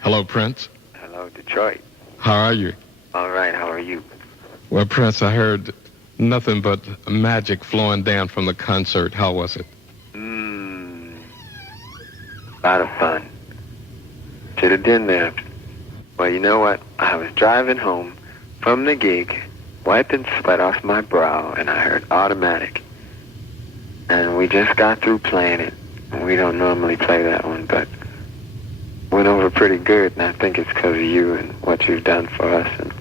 Hello, Prince. Hello, Detroit. How are you? All right, how are you? Well, Prince, I heard nothing but magic flowing down from the concert. How was it? A lot of fun. Should have been there. Well, you know what? I was driving home from the gig, wiping sweat off my brow, and I heard Automatic. And we just got through playing it. We don't normally play that one, but went over pretty good, and I think it's because of you and what you've done for us and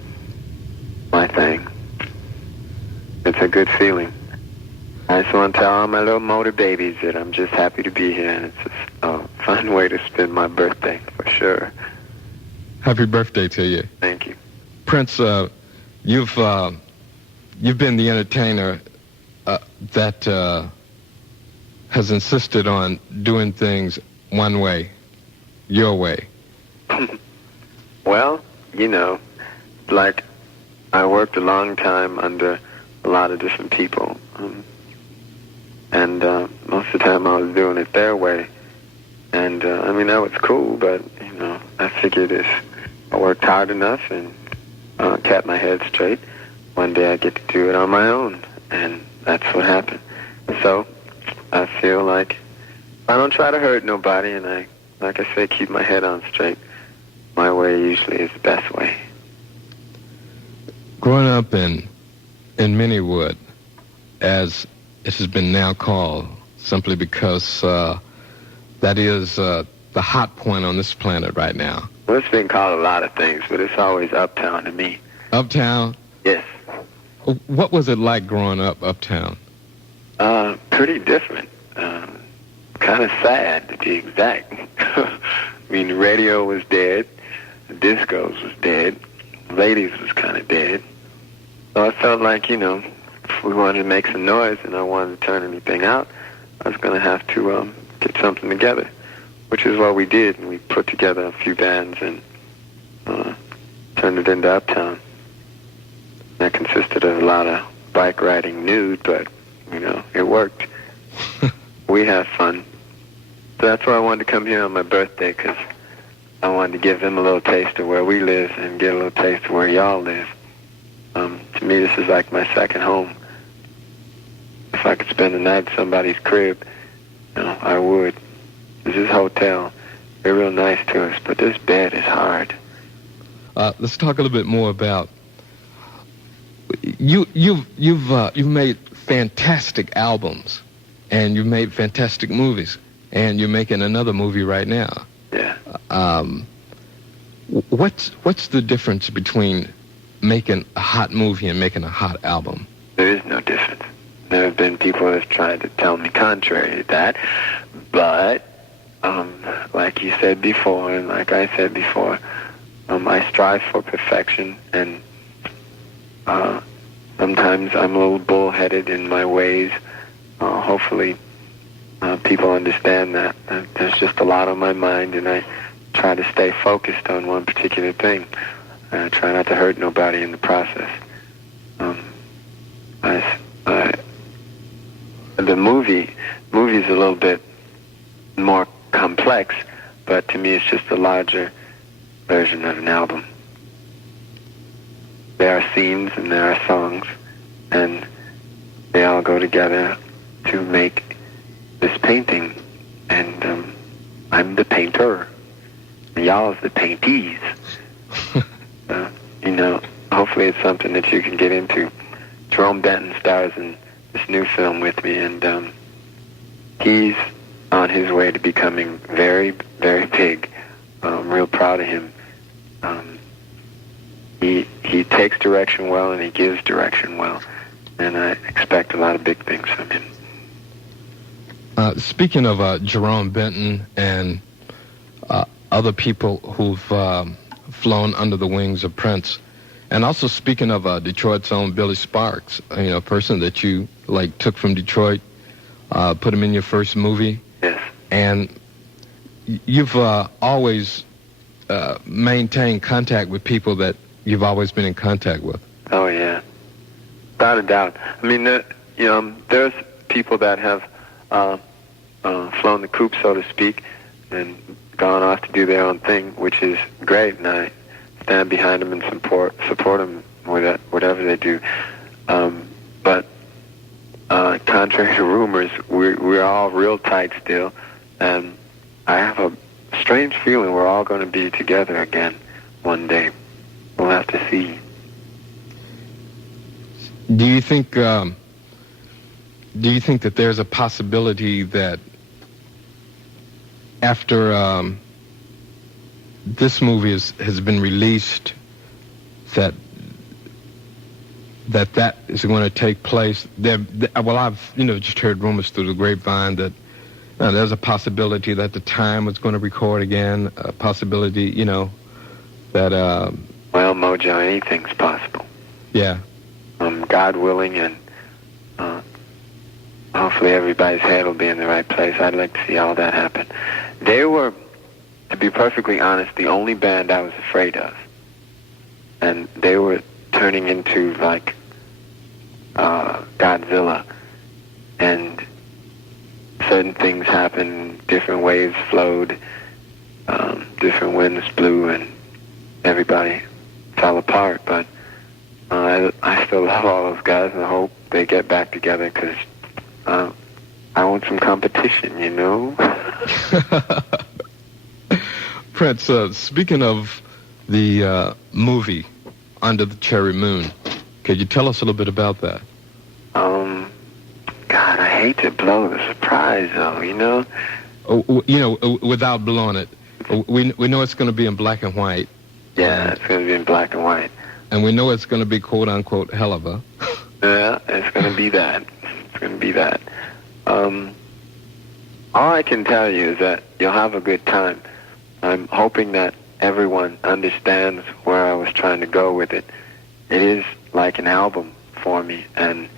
my thing. It's a good feeling. I just want to tell all my little motor babies that I'm just happy to be here, and it's just a fun way to spend my birthday, for sure. Happy birthday to you. Thank you. Prince, you've been the entertainer that has insisted on doing things one way, your way. Well, you know, like I worked a long time under a lot of different people, and most of the time I was doing it their way. And I mean, that was cool, but you know, I figured if I worked hard enough and kept my head straight, one day I get to do it on my own, and that's what happened. So I feel like I don't try to hurt nobody, and I, like I say, keep my head on straight. My way usually is the best way. Growing up in Minniewood, as it has been now called, simply because that is the hot point on this planet right now. Well, it's been called a lot of things, but it's always uptown to me. Uptown? Yes. What was it like growing up uptown? Pretty different. Kind of sad, to be exact. I mean, the radio was dead. The discos was dead. Ladies was kind of dead. So I felt like, you know, if we wanted to make some noise and I wanted to turn anything out, I was going to have to get something together, which is what we did. And we put together a few bands and turned it into Uptown. That consisted of a lot of bike riding nude, but, you know, it worked. We had fun. So that's why I wanted to come here on my birthday, because I wanted to give them a little taste of where we live and get a little taste of where y'all live. To me, this is like my second home. If I could spend the night at somebody's crib, you know, I would. This is a hotel. They're real nice to us, but this bed is hard. Let's talk a little bit more about you've made fantastic albums, and you've made fantastic movies, and you're making another movie right now. Yeah. What's the difference between making a hot movie and making a hot album? There is no difference. There have been people that have tried to tell me contrary to that, but like you said before, and like I said before, I strive for perfection, and sometimes I'm a little bullheaded in my ways. Hopefully people understand that. There's just a lot on my mind, and I try to stay focused on one particular thing. I try not to hurt nobody in the process. The movie's a little bit more complex, but to me it's just a larger version of an album. There are scenes and there are songs, and they all go together to make this painting. And I'm the painter, and y'all is the paintees. You know, hopefully it's something that you can get into. Jerome Benton stars in this new film with me, and he's on his way to becoming very, very big. I'm real proud of him. He takes direction well, and he gives direction well, and I expect a lot of big things from him. Speaking of Jerome Benton and other people who've flown under the wings of Prince, and also speaking of Detroit's own Billy Sparks, you know, a person that you like took from Detroit, put him in your first movie. Yes. And you've always maintained contact with people that you've always been in contact with. Oh yeah, without a doubt. I mean, you know, there's people that have flown the coop, so to speak, and gone off to do their own thing, which is great, and I stand behind them and support them with whatever they do. But contrary to rumors, we're all real tight still, and I have a strange feeling we're all going to be together again one day. We'll have to see. Do you think that there's a possibility that after this movie has been released, that is going to take place? Well, I've just heard rumors through the grapevine that there's a possibility that the Time was going to record again. A possibility, that. Well, Mojo, anything's possible. Yeah. God willing, and hopefully everybody's head will be in the right place. I'd like to see all that happen. They were, to be perfectly honest, the only band I was afraid of. And they were turning into like Godzilla, and certain things happened, different waves flowed, different winds blew, and everybody fell apart. But I still love all those guys, and I hope they get back together, because I want some competition, Prince, speaking of the movie Under the Cherry Moon, could you tell us a little bit about that? God, I hate to blow the surprise, though, Without blowing it, we know it's going to be in black and white. Yeah, it's going to be in black and white. And we know it's going to be quote-unquote hell of a. Yeah, it's going to be that. It's going to be that. All I can tell you is that you'll have a good time. I'm hoping that everyone understands where I was trying to go with it. It is like an album for me, and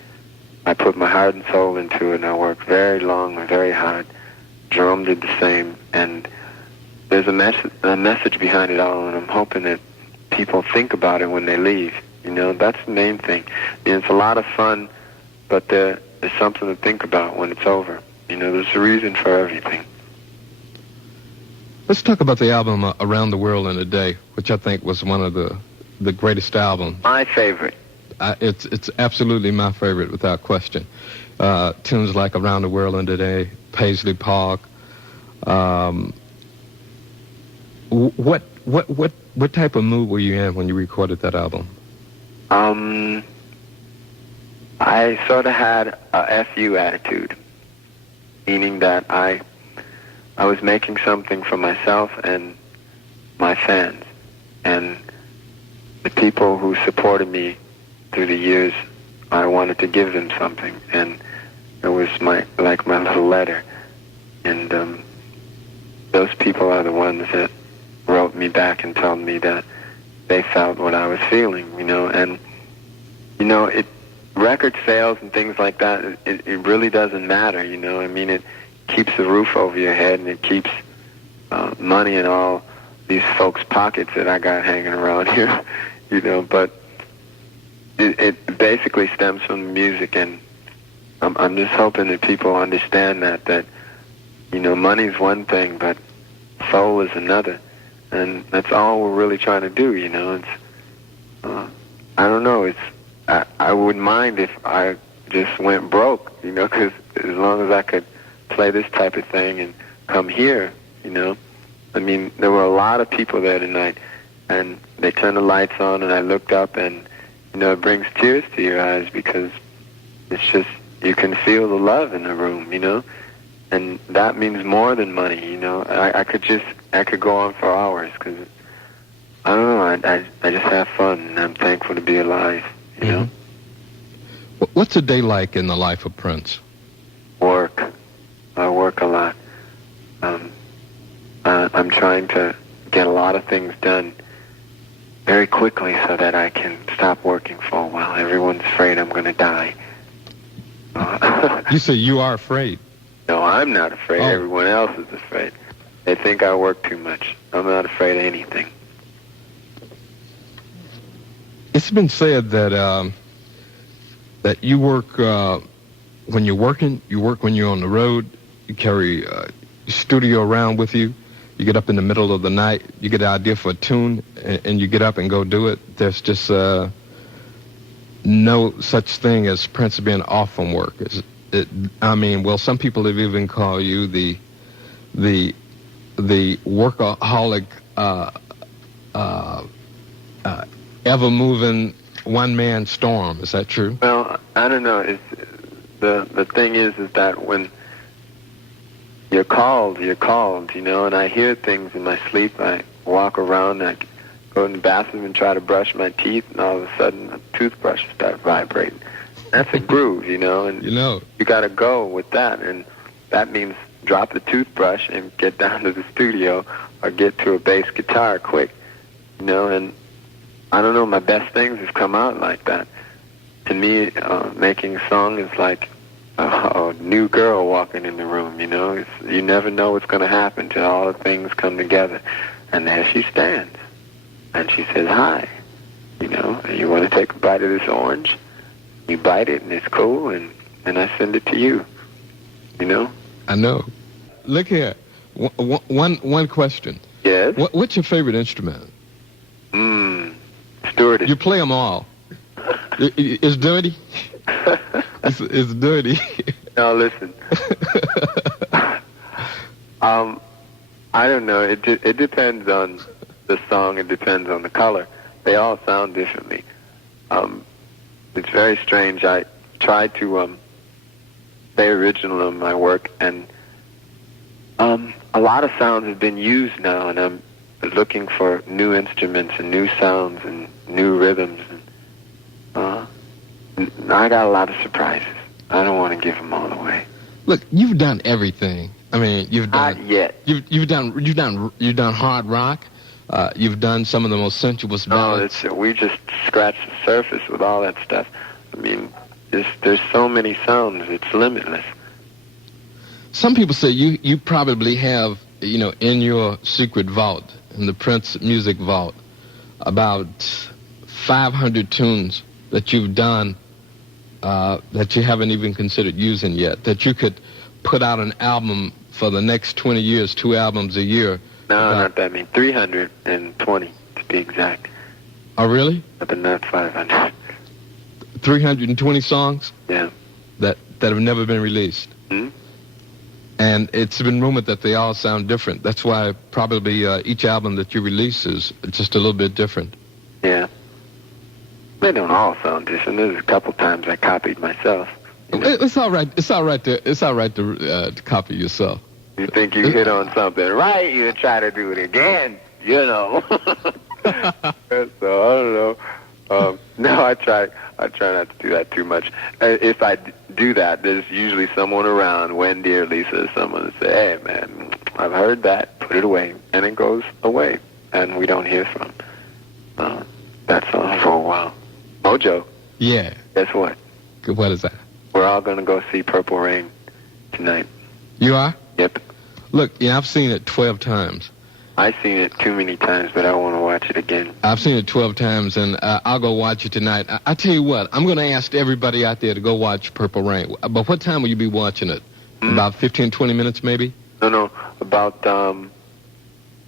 I put my heart and soul into it, and I worked very long and very hard. Jerome did the same, and there's a message behind it all, and I'm hoping that people think about it when they leave. That's the main thing. It's a lot of fun, but there's something to think about when it's over. There's a reason for everything. Let's talk about the album Around the World in a Day, which I think was one of the greatest albums. My favorite. It's absolutely my favorite, without question. Tunes like Around the World in a Day, Paisley Park. What type of mood were you in when you recorded that album? I sort of had a FU attitude, meaning that I was making something for myself and my fans, and the people who supported me through the years. I wanted to give them something, and it was my little letter. And those people are the ones that wrote me back and told me that they felt what I was feeling, and record sales and things like that, it really doesn't matter, it keeps the roof over your head, and it keeps money in all these folks' pockets that I got hanging around here, but it basically stems from the music, and I'm just hoping that people understand that money's one thing, but soul is another. And that's all we're really trying to do, It's, I don't know, I wouldn't mind if I just went broke, because as long as I could play this type of thing and come here, there were a lot of people there tonight, and they turned the lights on, and I looked up, and, it brings tears to your eyes, because it's just, you can feel the love in the room, and that means more than money, I could go on for hours, because I don't know, I just have fun, and I'm thankful to be alive, What's a day like in the life of Prince? Work. I work a lot. I'm trying to get a lot of things done very quickly so that I can stop working for a while. Everyone's afraid I'm going to die. You say you are afraid? No, I'm not afraid. Oh. Everyone else is afraid. They think I work too much. I'm not afraid of anything. It's been said that that you work when you're working, you work when you're on the road, you carry your studio around with you, you get up in the middle of the night, you get an idea for a tune, and you get up and go do it. There's just no such thing as Prince being off from work. Some people have even called you the workaholic, ever-moving one-man storm. Is that true? Well, I don't know. The thing is that when you're called, and I hear things in my sleep. I walk around, I go in the bathroom and try to brush my teeth, and all of a sudden a toothbrush starts vibrating. That's a groove, and you got to go with that, and that means drop the toothbrush and get down to the studio or get to a bass guitar quick, and I don't know, my best things have come out like that. To me, making a song is like a new girl walking in the room, you never know what's going to happen till all the things come together. And there she stands, and she says, hi, you want to take a bite of this orange? You bite it, and it's cool, and I send it to you, I know. Look here, one question. Yes? What's your favorite instrument? Stewardess. You play them all. It's dirty. It's dirty. No, listen. I don't know. It depends on the song. It depends on the color. They all sound differently. It's very strange. I try to stay original in my work, and a lot of sounds have been used now, and I'm looking for new instruments and new sounds and new rhythms. And I got a lot of surprises. I don't want to give them all away. Look, you've done everything. I mean, you've done. Not yet. You've done hard rock. You've done some of the most sensuous ballads. No, we just scratched the surface with all that stuff. I mean, there's so many sounds. It's limitless. Some people say you probably have, in your secret vault, in the Prince music vault, about 500 tunes that you've done that you haven't even considered using yet, that you could put out an album for the next 20 years, 2 albums a year. No, not that many. 320, to be exact. Oh, really? But not 500. 320 songs? Yeah. That have never been released. Hmm? And it's been rumored that they all sound different. That's why probably each album that you release is just a little bit different. Yeah. They don't all sound different. There's a couple times I copied myself. It's all right. It's all right to copy yourself. You think you hit on something right, you try to do it again, So I don't know. No, I try not to do that too much. If I do that, there's usually someone around, Wendy or Lisa or someone, to say, hey, man, I've heard that, put it away. And it goes away, and we don't hear from them. That's all for a while. Mojo. Yeah. Guess what? What is that? We're all going to go see Purple Rain tonight. You are? Yep. Look, I've seen it 12 times. I've seen it too many times, but I want to watch it again. I've seen it 12 times, and I'll go watch it tonight. I tell you what, I'm going to ask everybody out there to go watch Purple Rain. But what time will you be watching it? About 15, 20 minutes, maybe? No, about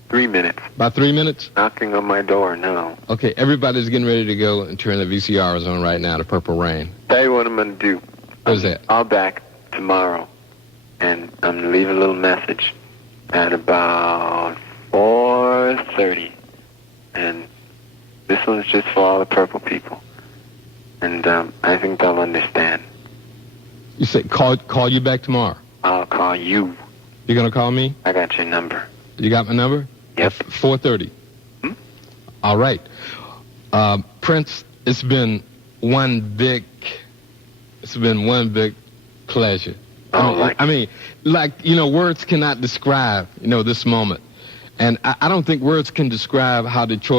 3 minutes. About 3 minutes? Knocking on my door now. Okay, everybody's getting ready to go and turn the VCRs on right now to Purple Rain. Tell you what I'm going to do. What is that? I'll back tomorrow, and I'm going to leave a little message at about 4:30. And this one's just for all the Purple people. And I think they'll understand. You say call you back tomorrow? I'll call you. You're going to call me? I got your number. You got my number? Yep. 4:30. All right. Prince, it's been one big pleasure. I mean, words cannot describe, this moment. And I don't think words can describe how Detroit